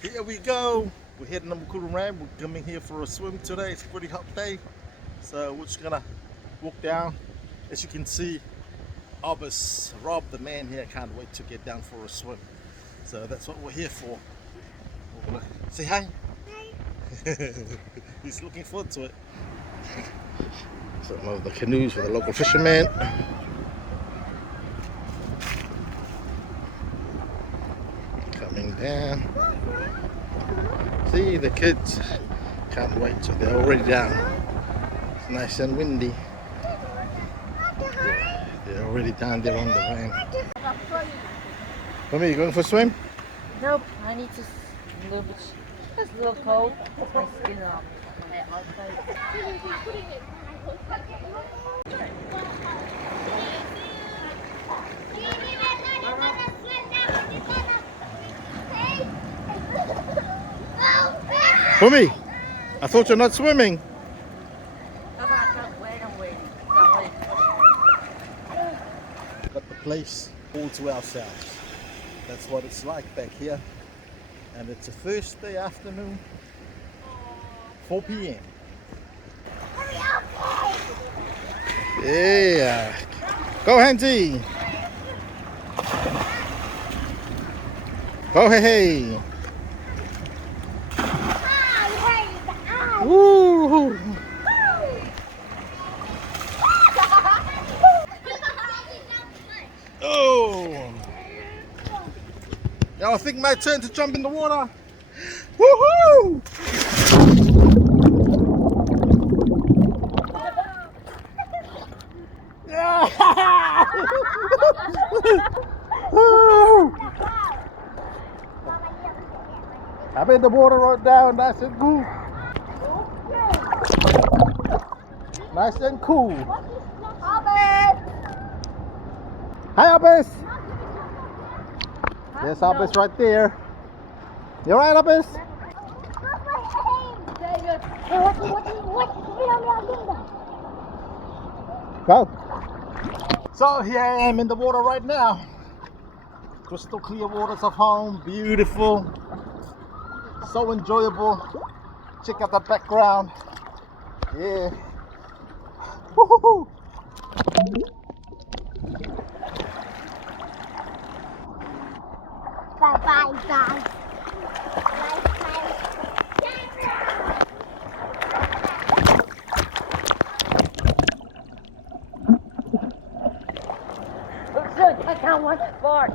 Here we go. We're heading to Namukulu. We're coming here for a swim today. It's a pretty hot day. So we're just gonna walk down. As you can see, Albus, Rob, the man here, can't wait to get down for a swim. So that's what we're here for. We're gonna say hi. Hi. He's looking forward to it. Some of the canoes for the local fishermen. Coming down. See, the kids can't wait, so they're already down. It's nice and windy. They're already down there on the bank. Mommy, you going for a swim? Nope, I need to a little bit. It's a little cold. It's my skin off. Mommy, I thought you're not swimming. Got the place all to ourselves. That's what it's like back here. And it's a Thursday afternoon, 4 p.m. Yeah. Go, Handy. Go, hey, hey. Woo! Oh! Now I think my turn to jump in the water. Woohoo! I'm in the water right now, nice and cool. Nice and cool. Hi, Albus. There's Albus right there. You alright, Albus? Go. So here I am in the water right now. Crystal clear waters of home, beautiful, so enjoyable. Check out the background. Yeah. Woohoo! Bye bye guys. I can't watch sport.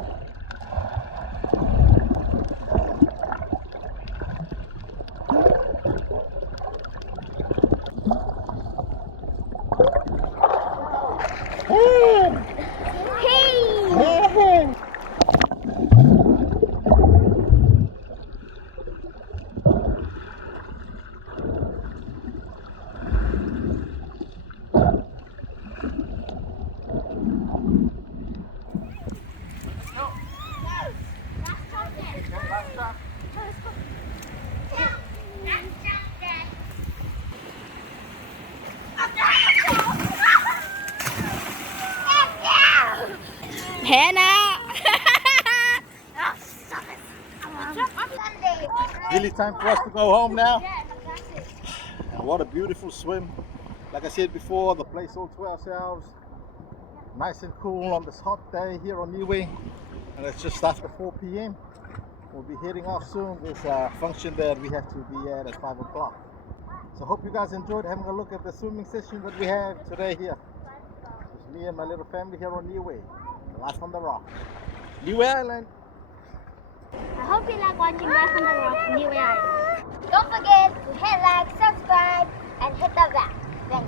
Hannah! Really time for us to go home now. And what a beautiful swim. Like I said before, the place all to ourselves. Nice and cool on this hot day here on Niue. And it's just after 4 p.m. We'll be heading off soon. There's a function that we have to be at 5 o'clock. So hope you guys enjoyed having a look at the swimming session that we have today here. It's me and my little family here on Niue. Life on the Rock. Niue Island. I hope you like watching Life on the Rock, Niue Island. Don't forget to hit like, subscribe, and hit the bell. Thank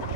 you.